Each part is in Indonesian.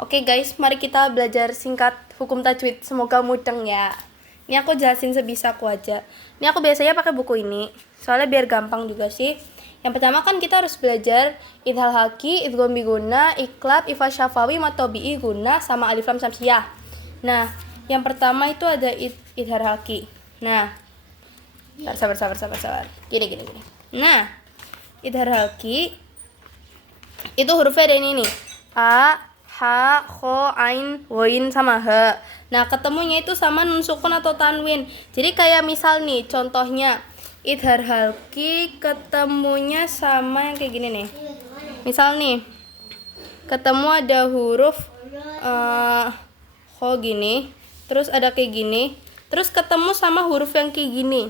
Oke guys, mari kita belajar singkat hukum tajwid. Semoga mudeng ya. Ini aku jelasin sebisaku aja. Ini aku biasanya pakai buku ini, soalnya biar gampang juga sih. Yang pertama kan kita harus belajar idhal halki, idgham biguna, iklab, ifa syafawi, matobi'i, guna, sama alif lam samsiyah. Nah, yang pertama itu ada idhar halki. Nah, sabar. Gini. Nah, idhar halki itu hurufnya ada ini nih. A, ha, kho, ain, woin, sama ha. Nah, ketemunya itu sama nun sukun atau tanwin. Jadi kayak misal nih, contohnya idhar halki ketemunya sama yang kayak gini nih. Misal nih, ketemu ada huruf kho gini, terus ada kayak gini, terus ketemu sama huruf yang kayak gini.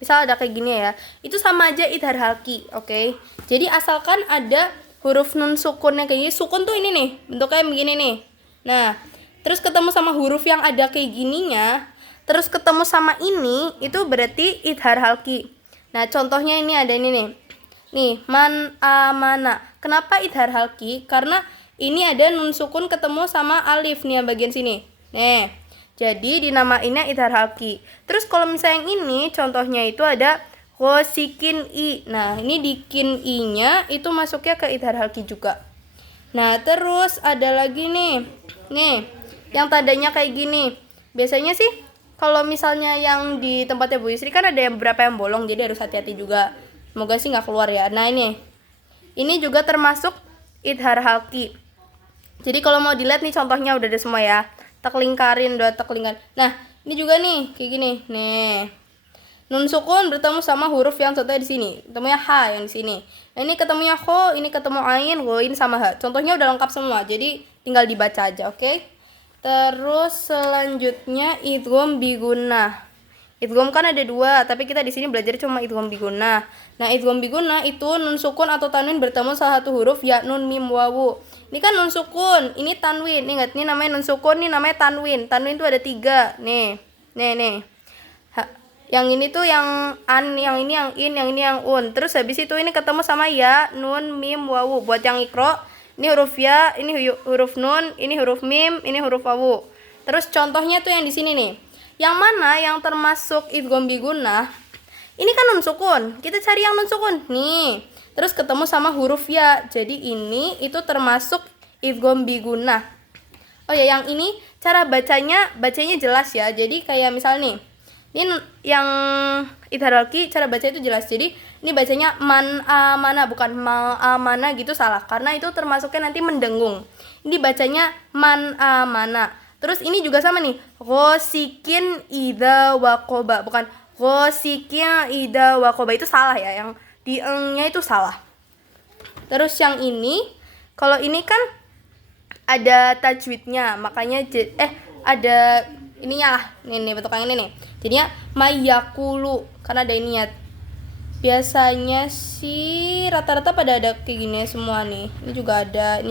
Misal ada kayak gini ya, itu sama aja idhar halki, oke? Jadi asalkan ada huruf nun sukunnya kayak gini, sukun tuh ini nih, bentuknya begini nih. Nah, terus ketemu sama huruf yang ada kayak gininya, terus ketemu sama ini, itu berarti idhar halki. Nah, contohnya ini ada ini nih. Nih, man amana. Kenapa idhar halki? Karena ini ada nun sukun ketemu sama alif nih yang bagian sini. Nih, jadi dinamainnya idhar halki. Terus kalau misalnya yang ini, contohnya itu ada Gosikin i. Nah, ini di kin i-nya itu masuknya ke idhar halki juga. Nah, terus ada lagi nih. Nih, yang tandanya kayak gini. Biasanya sih kalau misalnya yang di tempatnya Bu Yusri kan ada yang beberapa yang bolong, jadi harus hati-hati juga. Semoga sih nggak keluar ya. Nah, ini. Ini juga termasuk idhar halki. Jadi kalau mau dilihat nih contohnya udah ada semua ya. Tak lingkarin. Nah, ini juga nih kayak gini. Nih. Nun sukun bertemu sama huruf yang contohnya di sini. Ketemunya ha yang di sini. Nah, ini ketemunya kho, ini ketemu ain, goin sama ha. Contohnya udah lengkap semua. Jadi tinggal dibaca aja, oke? Terus selanjutnya idgham biguna. Idgham kan ada dua, tapi kita di sini belajar cuma idgham biguna. Nah, idgham biguna itu nun sukun atau tanwin bertemu salah satu huruf ya nun mim wawu. Ini kan nun sukun, ini tanwin. Ingat, ini namanya nun sukun, ini namanya tanwin. Tanwin itu ada 3. Nih. Yang ini tuh yang an, yang ini yang in, yang ini yang un. Terus habis itu ini ketemu sama ya, nun, mim, wawu. Buat yang ikro, ini huruf ya, ini huruf nun, ini huruf mim, ini huruf wawu. Terus contohnya tuh yang di sini nih. Yang mana yang termasuk idgham biguna? Ini kan nun sukun. Kita cari yang nun sukun. Nih. Terus ketemu sama huruf ya. Jadi ini itu termasuk idgham biguna. Oh ya, yang ini cara bacanya jelas ya. Jadi kayak misal nih. Ini yang idhar halki cara baca itu jelas. Jadi ini bacanya man amana, bukan mal amana gitu, salah. Karena itu termasuknya nanti mendengung. Ini bacanya man amana. Terus ini juga sama nih. Ghosikin idza waqoba, bukan ghosikin idza waqoba, itu salah ya. Yang di eng-nya itu salah. Terus yang ini, kalau ini kan ada tajwidnya, makanya ada ininya lah, nih bentuk yang ini nih. Jadinya mayakulu karena ada ininya. Biasanya sih rata-rata pada ada kayak gini semua nih. Ini juga ada.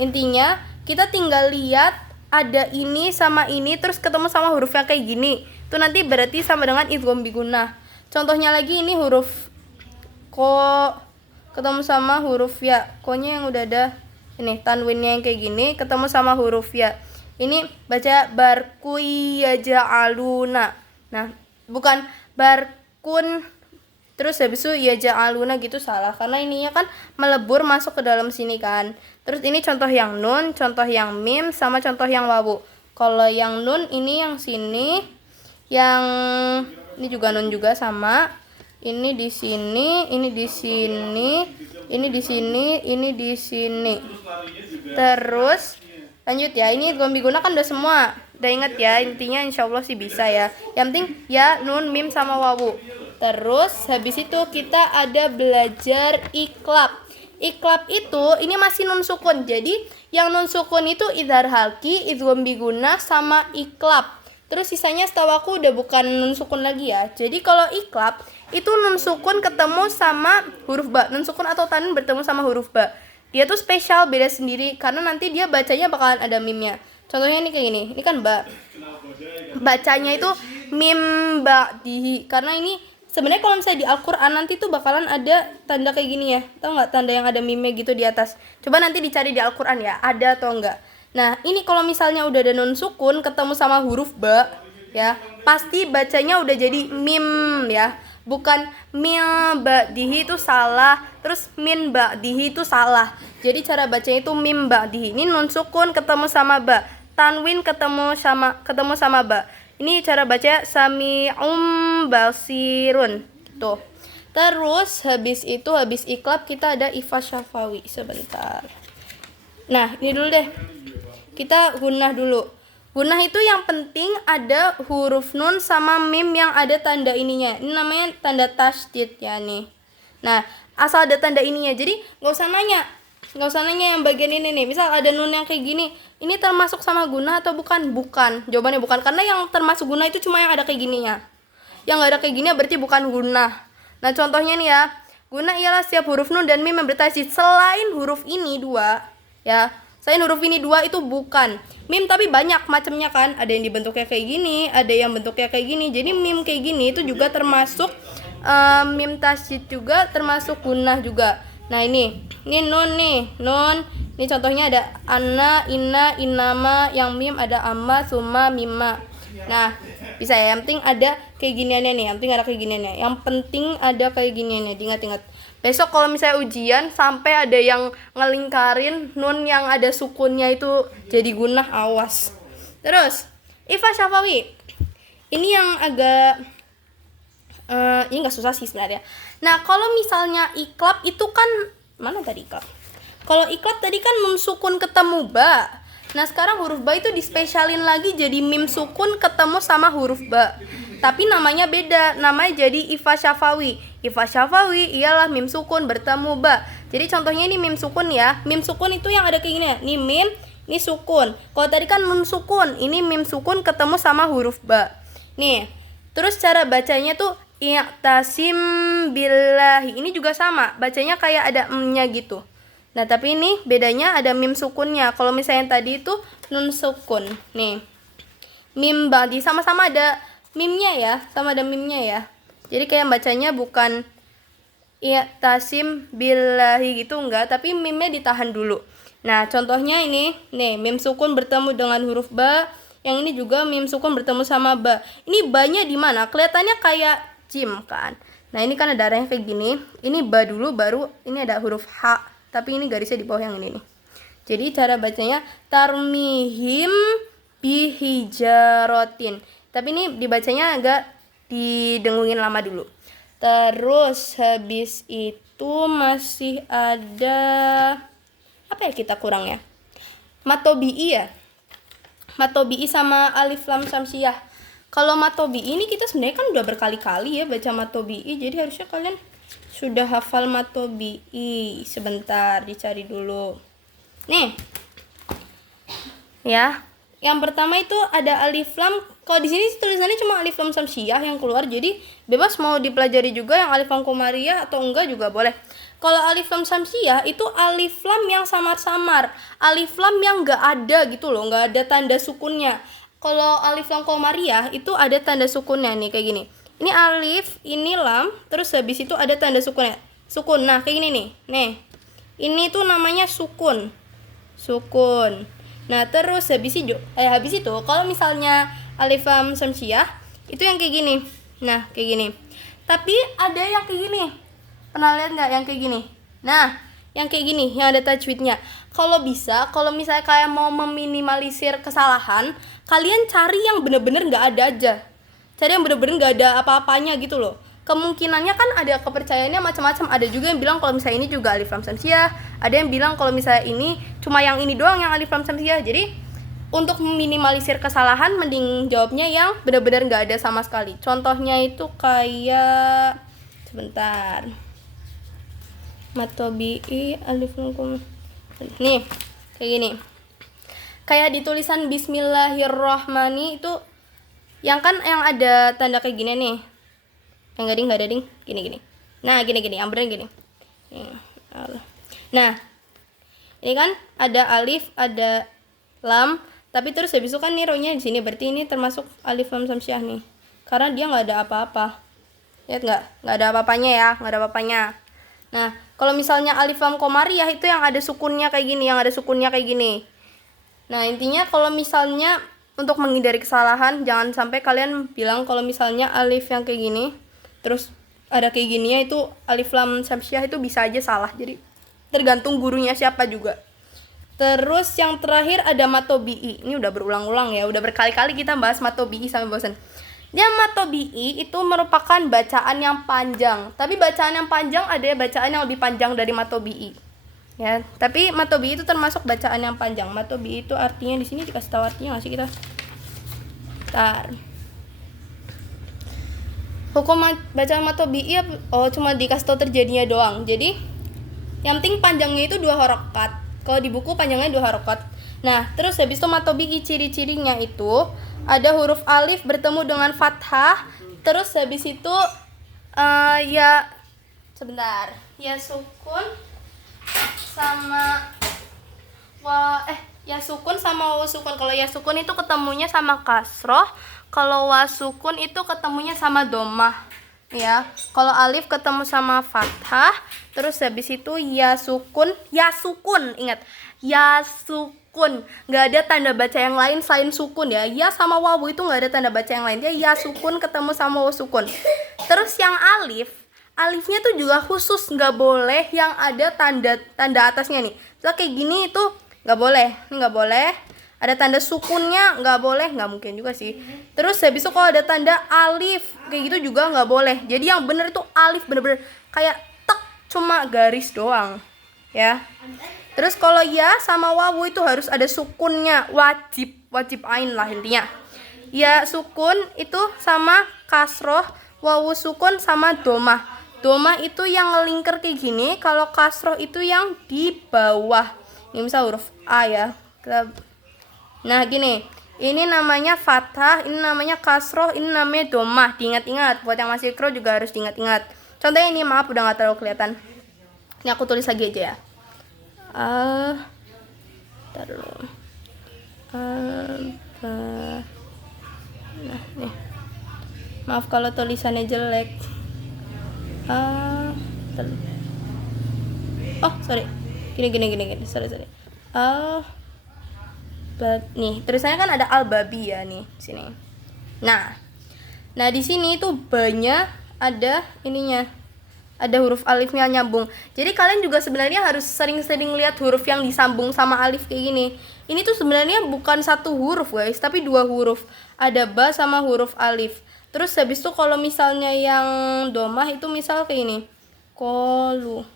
Intinya kita tinggal lihat ada ini sama ini terus ketemu sama huruf yang kayak gini. Itu nanti berarti sama dengan idgham biguna. Contohnya lagi ini huruf ko ketemu sama huruf ya. Ko-nya yang udah ada ini tanwinnya yang kayak gini ketemu sama huruf ya. Ini baca barkui yaja'aluna. Nah, bukan barkun terus habis itu yaja'aluna gitu, salah. Karena ininya kan melebur masuk ke dalam sini kan. Terus ini contoh yang nun, contoh yang mim, sama contoh yang wawu. Kalau yang nun ini yang sini, yang ini juga nun juga sama. Ini di sini, ini di sini, ini di sini, ini di sini. Terus lanjut ya, ini idgham biguna kan udah semua. Udah inget ya, intinya insyaallah sih bisa ya. Yang penting ya, nun, mim, sama wawu. Terus habis itu kita ada belajar iklab. Iklab itu ini masih nun sukun. Jadi yang nun sukun itu idhar halki, idgham biguna, sama iklab. Terus sisanya setahu aku udah bukan nun sukun lagi ya. Jadi kalau iklab itu nun sukun ketemu sama huruf ba. Nun sukun atau tanwin bertemu sama huruf ba. Dia tuh spesial, beda sendiri karena nanti dia bacanya bakalan ada mimnya. Contohnya ini kayak gini. Ini kan ba. Bacanya itu mim ba dihi karena ini Sebenarnya kalau misalnya di Al-Quran nanti tuh bakalan ada tanda kayak gini ya. Tahu nggak tanda yang ada meme gitu di atas? Coba nanti dicari di Al-Quran ya, ada atau enggak. Nah, ini kalau misalnya udah ada nun sukun ketemu sama huruf ba, ya, pasti bacanya udah jadi mim ya. Bukan mil ba'dihi itu salah, terus min ba'dihi itu salah. Jadi cara bacanya itu mim ba'dihi. Ini nun sukun ketemu sama ba, tanwin ketemu sama ba. Ini cara baca sami'um basirun. Tuh. Terus habis iklab kita ada ifa syafawi. Sebentar. Nah, ini dulu deh. Kita gunnah dulu. Gunnah itu yang penting ada huruf nun sama mim yang ada tanda ininya. Ini namanya tanda tasydid ya nih. Nah, asal ada tanda ininya. Jadi nggak usah nanya yang bagian ini nih. Misal ada nun yang kayak gini, ini termasuk sama gunnah atau bukan? Bukan. Jawabannya bukan, karena yang termasuk gunnah itu cuma yang ada kayak gininya. Yang nggak ada kayak gini berarti bukan gunnah. Nah, contohnya nih ya. Gunnah ialah setiap huruf nun dan mim yang bertasydid selain huruf ini dua, ya. Selain huruf ini dua itu bukan. Mim tapi banyak macamnya kan. Ada yang dibentuknya kayak gini, ada yang bentuknya kayak gini. Jadi mim kayak gini itu juga termasuk mim tasydid juga, termasuk gunnah juga. Nah, ini nun nih, nun. Ini contohnya ada anna, inna, innama, yang mim ada amma, summa, mimma. Nah, bisa ya, yang penting ada kayak giniannya nih, yang penting ada kayak giniannya, diingat-ingat. Besok kalau misalnya ujian sampai ada yang ngelingkarin nun yang ada sukunnya itu jadi gunnah, awas. Terus, ifa syafawi. Ini yang agak ini nggak susah sih sebenarnya. Nah, kalau misalnya iklab itu kan mana tadi iklab? Kalau iklab tadi kan nun sukun ketemu ba. Nah, sekarang huruf ba itu dispesialin lagi jadi mim sukun ketemu sama huruf ba. Tapi namanya beda, namanya jadi ifa syafawi. Ifa syafawi ialah mim sukun bertemu ba. Jadi contohnya ini mim sukun ya. Mim sukun itu yang ada kayak gini ya. Ini mim, ini sukun. Kalau tadi kan mim sukun, ini mim sukun ketemu sama huruf ba. Nih, terus cara bacanya tuh i'tasim billahi. Ini juga sama, bacanya kayak ada m-nya gitu. Nah, tapi ini bedanya ada mim sukunnya. Kalau misalnya tadi itu nun sukun. Nih. Mim ba'di sama-sama ada mimnya ya, sama ada mimnya ya. Jadi kayak bacanya bukan i'tasim billahi gitu enggak, tapi mimnya ditahan dulu. Nah, contohnya ini, nih, mim sukun bertemu dengan huruf ba. Yang ini juga mim sukun bertemu sama ba. Ini ba-nya di mana? Kelihatannya kayak jim kan. Nah, ini kan ada arahnya kayak gini. Ini ba dulu, baru ini ada huruf h. Tapi ini garisnya di bawah yang ini nih. Jadi cara bacanya tarmihim bihijarotin. Tapi ini dibacanya agak didengungin lama dulu. Terus habis itu masih ada apa ya kita kurang ya? Matobi'i ya. Matobi'i sama alif lam samsiyah. Kalau matobi'i ini kita sebenarnya kan udah berkali-kali ya baca matobi'i, jadi harusnya kalian sudah hafal matobi'i. Sebentar, dicari dulu. Nih. Ya. Yang pertama itu ada alif lam. Kalau di sini tulisannya cuma alif lam samsiyah yang keluar, jadi bebas mau dipelajari juga yang alif lam komariah atau enggak juga boleh. Kalau alif lam samsiyah itu alif lam yang samar-samar, alif lam yang enggak ada gitu loh, enggak ada tanda sukunnya. Kalau alif lam komariah itu ada tanda sukunnya nih kayak gini. Ini alif, ini lam, terus habis itu ada tanda sukunnya. Sukun. Nah, kayak gini nih. Nih. Ini tuh namanya sukun. Sukun. Nah, terus habis itu kalau misalnya alif lam samsiyah itu yang kayak gini. Nah, kayak gini. Tapi ada yang kayak gini. Pernah lihat nggak yang kayak gini? Nah, yang kayak gini, yang ada tajwidnya. Kalau bisa, kalau misalnya kalian mau meminimalisir kesalahan, kalian cari yang bener-bener nggak ada aja. Cari yang bener-bener nggak ada apa-apanya gitu loh. Kemungkinannya kan ada kepercayaannya macam-macam. Ada juga yang bilang kalau misalnya ini juga alif lam samsiyah. Ada yang bilang kalau misalnya ini cuma yang ini doang yang alif lam samsiyah. Jadi untuk meminimalisir kesalahan, mending jawabnya yang benar-benar nggak ada sama sekali. Contohnya itu kayak sebentar. Matobi'i alif lam. Nih, kayak gini. Kayak di tulisan Bismillahirrohmanirrohim itu yang kan yang ada tanda kayak gini nih. Yang nggak ada ding, gini. Nah, gini, yang bener gini. Nah, ini kan ada alif, ada lam, tapi terus habis itu kan nih rohnya di sini, berarti ini termasuk alif lam samsiyah nih. Karena dia nggak ada apa-apa. Lihat nggak ada apa-apanya ya, nggak ada apa-apanya. Nah, kalau misalnya alif lam komariah itu yang ada sukunnya kayak gini, Nah, intinya kalau misalnya untuk menghindari kesalahan, jangan sampai kalian bilang kalau misalnya alif yang kayak gini, terus ada kayak gini ya, itu alif lam syamsiah itu bisa aja salah. Jadi tergantung gurunya siapa juga. Terus yang terakhir ada matobi'i. Ini udah berulang-ulang ya, udah berkali-kali kita bahas matobi'i sampai bosan. Yang matobi'i itu merupakan bacaan yang panjang. Tapi bacaan yang panjang ada bacaan yang lebih panjang dari matobi'i. Ya, tapi matobi'i itu termasuk bacaan yang panjang. Matobi'i itu artinya di sini dikasih tahu artinya nggak sih kita? Bentar. Hukum bacaan matobi'i cuma dikasih tahu terjadinya doang. Jadi yang penting panjangnya itu 2 harokat. Kalau di buku panjangnya 2 harokat. Nah, terus habis itu matobi'i ciri-cirinya itu ada huruf alif bertemu dengan fathah. Terus habis itu ya sukun sama ya sukun sama wawu sukun. Kalau ya sukun itu ketemunya sama kasroh, kalau wa sukun itu ketemunya sama domah. Ya, kalau alif ketemu sama fathah, terus habis itu ya sukun, ingat, ya sukun, nggak ada tanda baca yang lain selain sukun ya. Ya sama wawu itu nggak ada tanda baca yang lain, dia ya sukun ketemu sama wawu sukun. Terus yang alifnya tuh juga khusus, nggak boleh yang ada tanda atasnya nih. Misalnya kayak gini itu nggak boleh, ini nggak boleh. Ada tanda sukunnya nggak boleh, nggak mungkin juga sih. Terus habis itu kalau ada tanda alif kayak gitu juga nggak boleh. Jadi yang bener itu alif bener-bener kayak tek, cuma garis doang ya. Terus kalau ya sama wawu itu harus ada sukunnya, wajib ain lah intinya. Ya sukun itu sama kasroh, wawu sukun sama domah. Domah itu yang ngelingker kayak gini, kalau kasroh itu yang di bawah. Ini misal huruf A ya. Nah gini, ini namanya fathah, ini namanya kasroh, ini namanya domah. Diingat-ingat, buat yang masih ikro juga harus diingat-ingat. Contohnya ini, maaf udah gak terlalu kelihatan. Ini aku tulis lagi aja ya. Nah nih, maaf kalau tulisannya jelek. Sorry. Gini. Sorry. Nih tulisannya kan ada al-babi ya nih sini. Nah di sini tuh banyak ada ininya, ada huruf alifnya nyambung. Jadi kalian juga sebenarnya harus sering-sering lihat huruf yang disambung sama alif kayak gini. Ini tuh sebenarnya bukan 1 huruf guys, tapi 2 huruf. Ada ba sama huruf alif. Terus habis itu kalau misalnya yang domah itu misal kayak ini, kolu.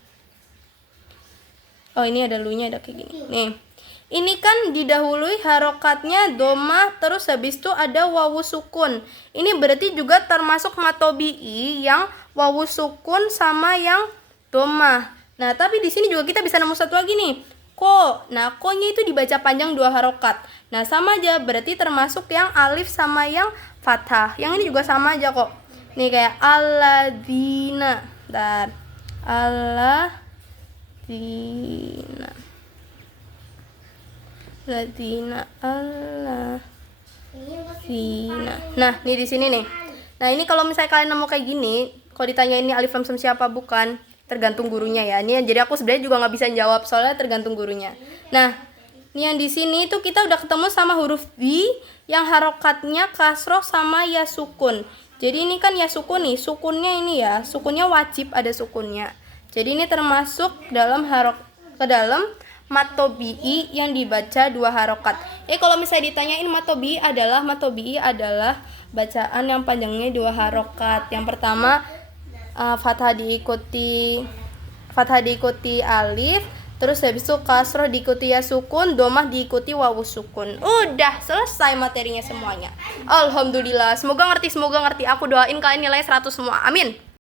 Ini ada lunya, ada kayak gini. Nih. Ini kan didahului harokatnya domah, terus habis itu ada wawu sukun. Ini berarti juga termasuk matobi'i yang wawu sukun sama yang domah. Nah, tapi di sini juga kita bisa nemu satu lagi nih. Ko. Nah, ko-nya itu dibaca panjang 2 harokat. Nah, sama aja, berarti termasuk yang alif sama yang fathah. Yang ini juga sama aja kok. Nih kayak alladzina. Bentar. Alladzina. Nah, nih di sini nih. Nah, ini kalau misalnya kalian nemu kayak gini, kalau ditanya ini alif lam siapa bukan, tergantung gurunya ya. Ini jadi aku sebenarnya juga nggak bisa jawab soalnya tergantung gurunya. Nah, ini yang di sini tuh kita udah ketemu sama huruf bi yang harokatnya kasroh sama ya sukun. Jadi ini kan ya sukun nih, sukunnya ini ya, sukunnya wajib ada sukunnya. Jadi ini termasuk dalam ke dalam matobi'i yang dibaca 2 harokat. Kalau misalnya ditanyain matobi'i adalah bacaan yang panjangnya 2 harokat. Yang pertama fathah diikuti alif, terus habis itu kasroh diikuti ya sukun, domah diikuti wawu sukun. Udah selesai materinya semuanya. Alhamdulillah, semoga ngerti. Aku doain kalian nilai 100 semua. Amin.